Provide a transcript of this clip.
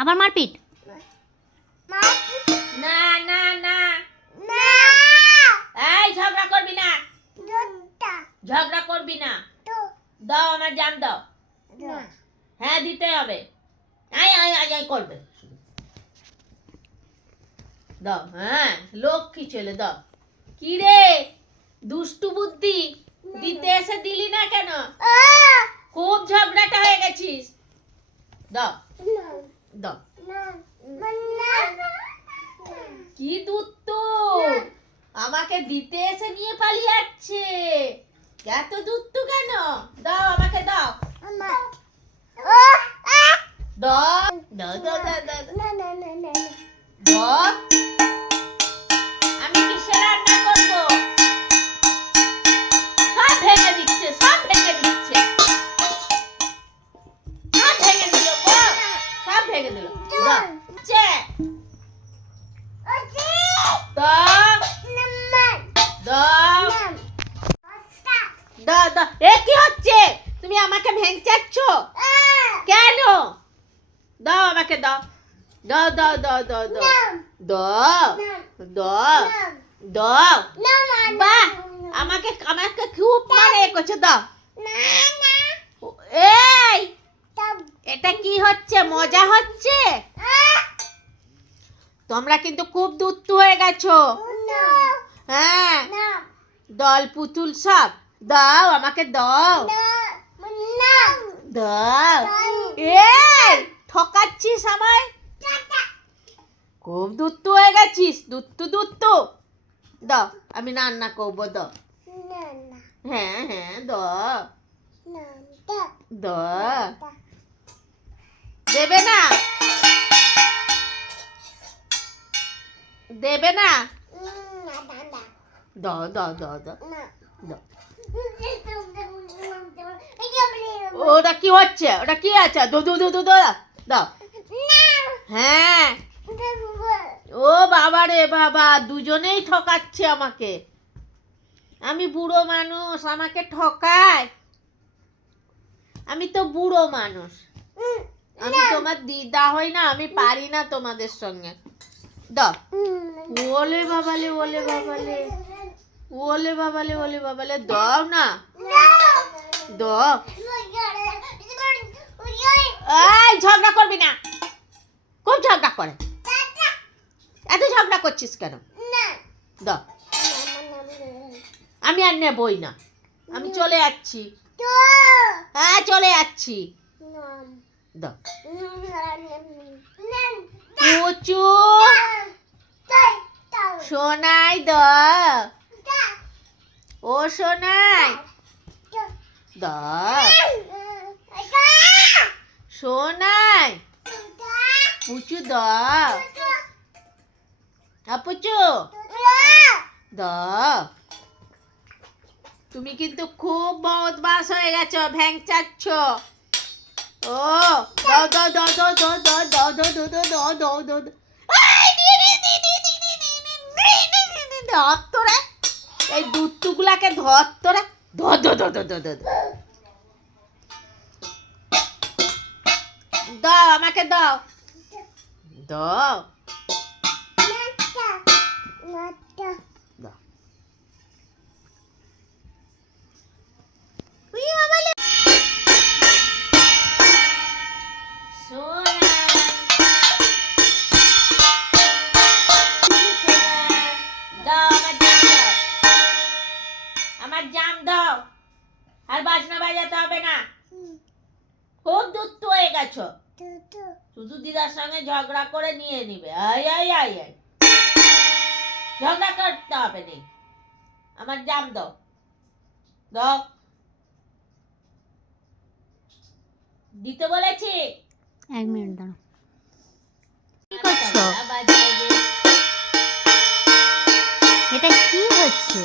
আবার মারপিট? না না না এই ঝগড়া করবি না, ঝগড়া করবি না। দাও আমার জাম দাও। হ্যাঁ দিতে হবে। আই আই আই আই করবে। দাও, হ্যাঁ লক্ষ্মী ছেলে দাও। কি রে দুষ্টু বুদ্ধি, দিতে এসে দিলি না কেন? খুব ঝগড়াটা হয়ে গেছিস। দাও দাও। কি দুত্তু, আমাকে দিতে এসে নিয়ে পালিয়ে যাচ্ছে। এত দুত্তু কেন? দাও আমাকে দাও। দাও দাও দাও দাও দাও দাও। আমি কিসে রান্না করব? সব ভেঙে দিচ্ছে, সব ভেঙে দিচ্ছে, সব ভেঙে দিল গো, সব ভেঙে দিল। দাও চে দাও দাও দাও দাও। এ কি হচ্ছে? তুমি আমাকে ভেঙচাচ্ছ কেন? দাও আমাকে দাও। দাও দাও দাও দাও দাও দাও দাও দাও। বাহ, আমাকে আমাকে খুব মানে করছে। দাও। এই এটা কি হচ্ছে? মজা হচ্ছে? তোমরা কিন্তু খুব দুষ্টু হয়ে গেছো। হ্যাঁ দল পুতুল সব। দাও আমাকে দাও দাও। এই ঠকাচ্ছিস আমায়, খুব দুষ্টু হয়ে গেছিস। দুষ্টু দুষ্টু। দাও আমি রান্না করবো। দাও। হ্যাঁ হ্যাঁ দাও দাও। দেবে না? দেবে না? দাও দাও দাও দাও দাও। ওটা কি হচ্ছে? ওটা কি আছে? দো দো দো দো দাও দাও। হ্যাঁ ও বাবা রে বাবা, দুজনেই ঠকাচ্ছে আমাকে। আমি বুড়ো মানুষ, আমাকে ঠকায়। আমি তো বুড়ো মানুষ, আমি তোমার দিদা হই না, আমি পারি না তোমাদের সঙ্গে। দাও। ওলে বাবালে ওলে বাবালে ওলে বাবালে ওলে বাবালে। দাও না দাও। এই ঝগড়া করবি না, খুব ঝগড়া করে। এত ঝগড়া করছিস কেন? দাও। আমি আর নেবই না, আমি চলে যাচ্ছি। হ্যাঁ চলে যাচ্ছি। দাও। পুচু সোনাই দাও। ও সোনাই দাও। সোনাই পুচু দাও। পুচু দাও। তুমি কিন্তু খুব বদমাশ হয়ে গেছো, ভ্যাংচাচ্ছ। ও দাও দাও দাও দাও দাও দাও দাও দাও দাও দাও দাও দাও দাও। ধর তোরে, এই দুধটুগুলাকে ধর তোরে। ধর ধর ধর ধর ধর ধর। দাও আমাকে দাও দাও দাও। আমার জাম দাও। আর বাজনা বাজাতে হবে না, খুব দুষ্টু হয়ে গেছো। শুধু দিদার সঙ্গে ঝগড়া করে নিয়ে নিবে। আই আই আই আই, ঝগড়া করতে হবে না। আমার জাম দাও দাও। দিতে বলেছি। 1 মিনিট দাঁড়াও। কি করছো? এটা কি হচ্ছে?